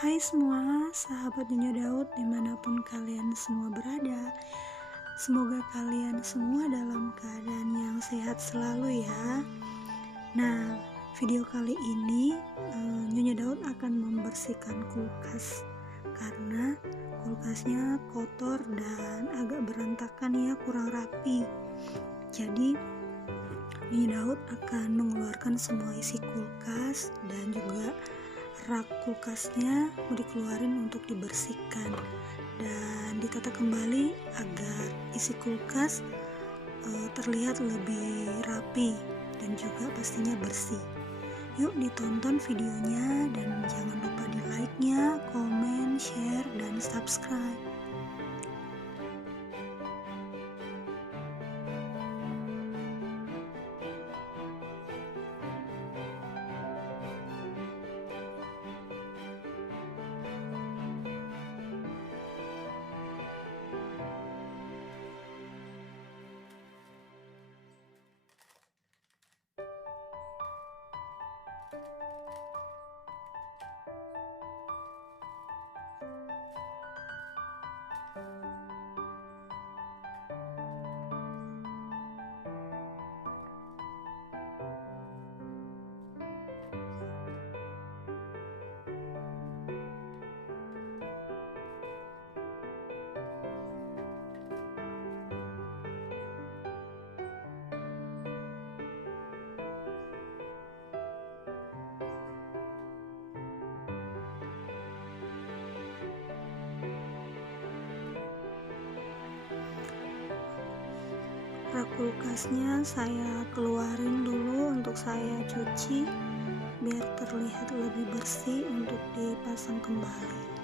Hai semua, sahabat Nyonya Daud dimanapun kalian semua berada. Semoga kalian semua dalam keadaan yang sehat selalu ya. Nah, video kali ini Nyonya Daud akan membersihkan kulkas karena kulkasnya kotor dan agak berantakan ya, kurang rapi. Jadi Nyonya Daud akan mengeluarkan semua isi kulkas dan juga rak kulkasnya mau dikeluarin untuk dibersihkan dan ditata kembali agar isi kulkas terlihat lebih rapi dan juga pastinya bersih. Yuk ditonton videonya dan jangan lupa di like-nya, komen, share, dan subscribe. Rak kulkasnya saya keluarin dulu untuk saya cuci biar terlihat lebih bersih untuk dipasang kembali.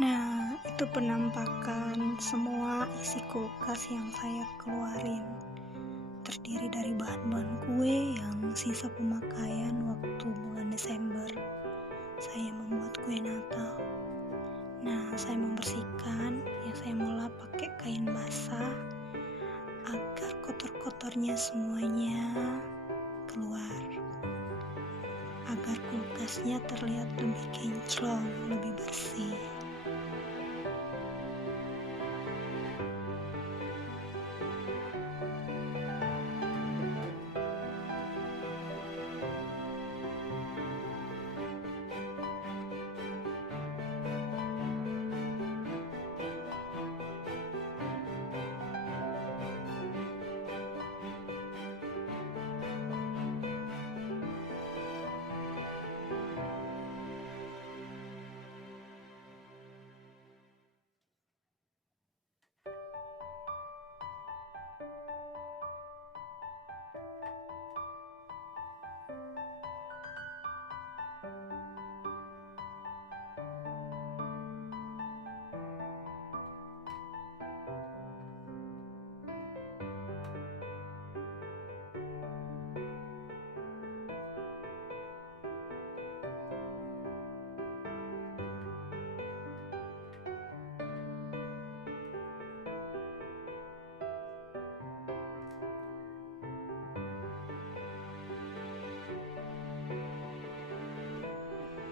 Nah, itu penampakan semua isi kulkas yang saya keluarin. Terdiri dari bahan-bahan kue yang sisa pemakaian waktu bulan Desember. Saya membuat kue Natal. Nah, saya membersihkan, ya saya mulai pakai kain basah agar kotor-kotornya semuanya keluar. Agar kulkasnya terlihat lebih kinclong, lebih bersih.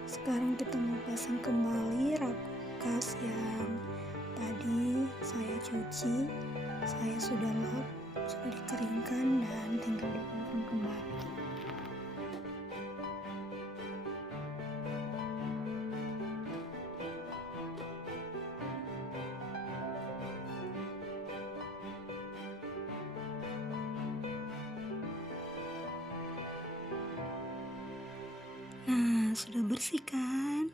Sekarang kita mau pasang kembali rak kulkas yang tadi saya cuci. Saya sudah lap, sudah dikeringkan dan tinggal dipasang kembali. Nah, sudah bersih kan?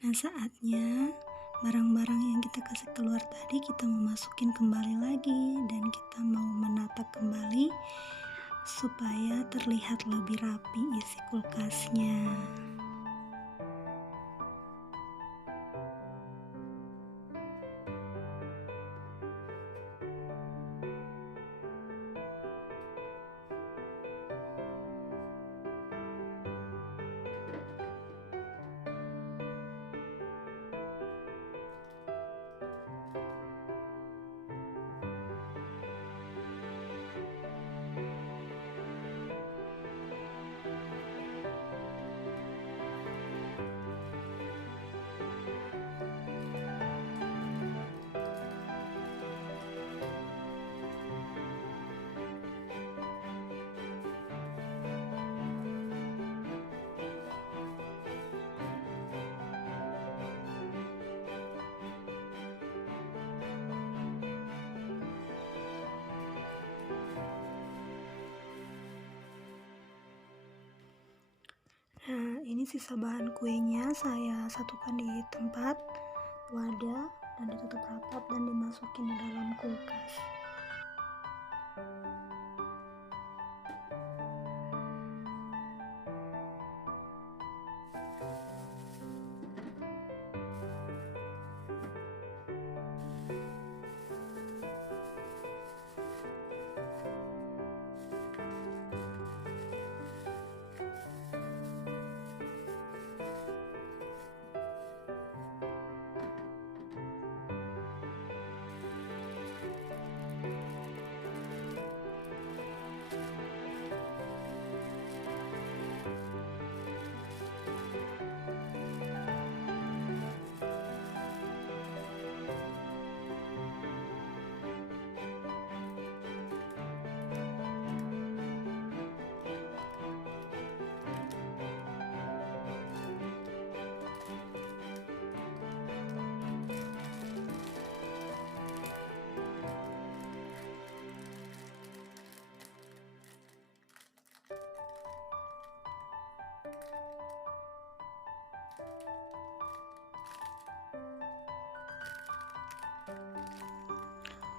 Nah, saatnya barang-barang yang kita kasih keluar tadi kita mau masukin kembali lagi dan kita mau menata kembali supaya terlihat lebih rapi isi kulkasnya. Nah, ini sisa bahan kuenya saya satukan di tempat wadah dan ditutup rapat dan dimasukin ke dalam kulkas.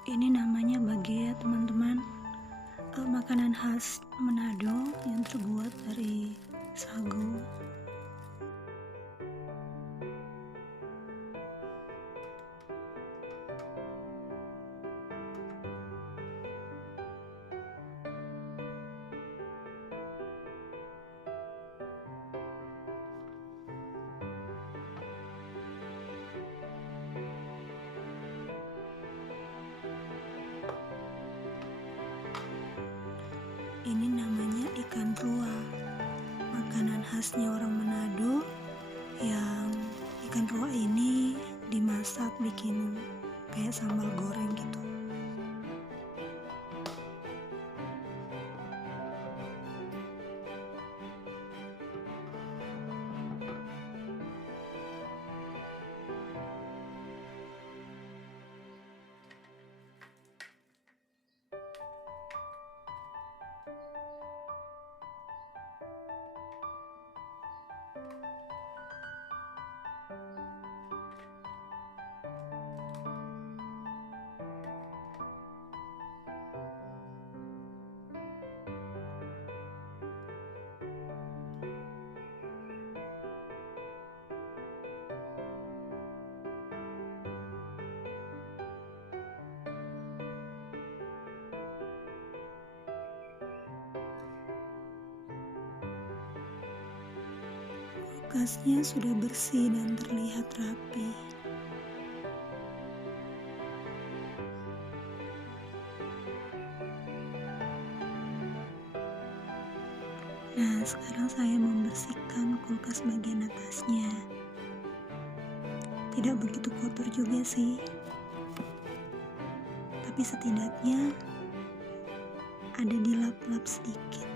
Ini namanya bagea, teman-teman. Makanan khas Manado yang terbuat dari sagu. Ini namanya ikan rua, makanan khasnya orang Manado yang ikan rua ini dimasak bikin kayak sambal goreng gitu. Kulkasnya sudah bersih dan terlihat rapi. Nah, sekarang saya membersihkan kulkas bagian atasnya. Tidak begitu kotor juga sih, tapi setidaknya ada dilap-lap sedikit.